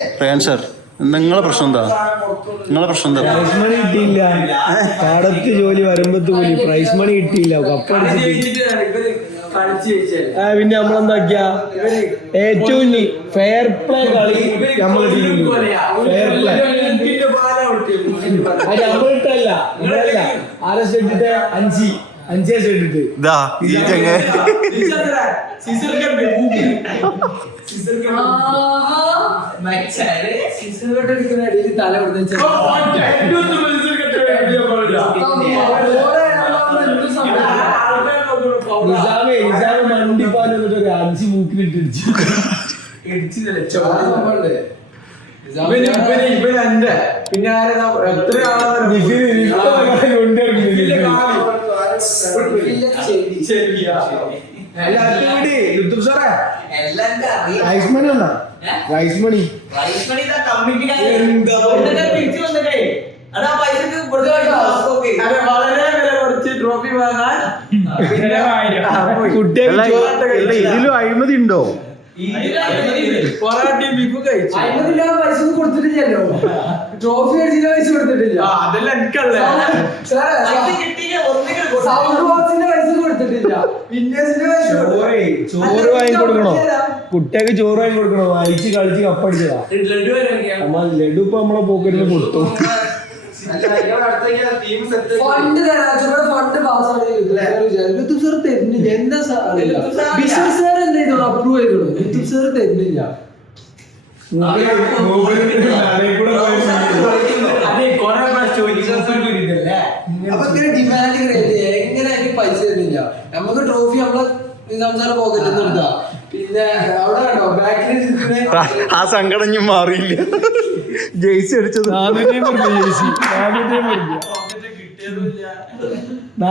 Ryan sir, നിങ്ങളെ പ്രശ്നം എന്താ? പ്രൈസ് മണി കിട്ടിയില്ല, പാടത്ത് ജോലി വരുമ്പത്ത് കൂലി, പ്രൈസ് മണി കിട്ടിയില്ല, കപ്പടിച്ചിട്ട് പിന്നെ നമ്മളെന്താക്കിയ ഏറ്റവും ഫെയർ പ്ലേ കളി നമ്മളെ ടീമിൽ. ഫെയർ പ്ലേ അത് നമ്മളിട്ടല്ല, നമ്മളല്ല ആരെ സ്റ്റേറ്റിട്ട് അഞ്ചേ സ്റ്റേറ്റിട്ട് തല നിസാമ് മണ്ടിപ്പാൽ എന്നിട്ട് അഞ്ച് മൂക്കിലിട്ടിടിച്ചു. പിന്നെ എത്ര റൈസ് മണി വന്നാ റൈസ് മണി ട്രോഫി വാങ്ങാൻ ഇതിലും അഴിമതി ഉണ്ടോ? പൈസ കൊടുത്തിട്ടില്ലല്ലോ, ട്രോഫി അടിച്ചിട്ട് പൈസ കൊടുത്തിട്ടില്ല. അതെല്ലാം എനിക്കല്ലേ, സൗണ്ട് ബോക്സിന്റെ പൈസ കൊടുത്തിട്ടില്ല, വിന്നേഴ്സിന്റെ പൈസ. ചോറ് വാങ്ങി കൊടുക്കണോ? കുട്ടിയൊക്കെ ചോറ് വാങ്ങി കൊടുക്കണോ? അരിച്ച് കളിച്ച് കപ്പടിച്ചതാ. ലഡു ഇപ്പൊ നമ്മളെ പോക്കറ്റിൽ കൊടുത്തു. ഫണ്ട് തരുന്നില്ല, എന്താ ബിസിനസ് സാർ എന്ത് ചെയ്തോളൂ, അപ്രൂവ് ചെയ്തോളൂ. യൂട്യൂബ് സാർ തരുന്നില്ല. എങ്ങനെ പൈസ തരുന്നില്ല? നമുക്ക് ട്രോഫി നമ്മളെ സംസാരം പോക്കറ്റിൽ നിന്ന് എടുക്കാം. പിന്നെ അവിടെ കണ്ടോ ബാക്കിൽ ആ സങ്കടം മാറിയില്ല. ജെയ്സി അടിച്ചത് ജെയ്സി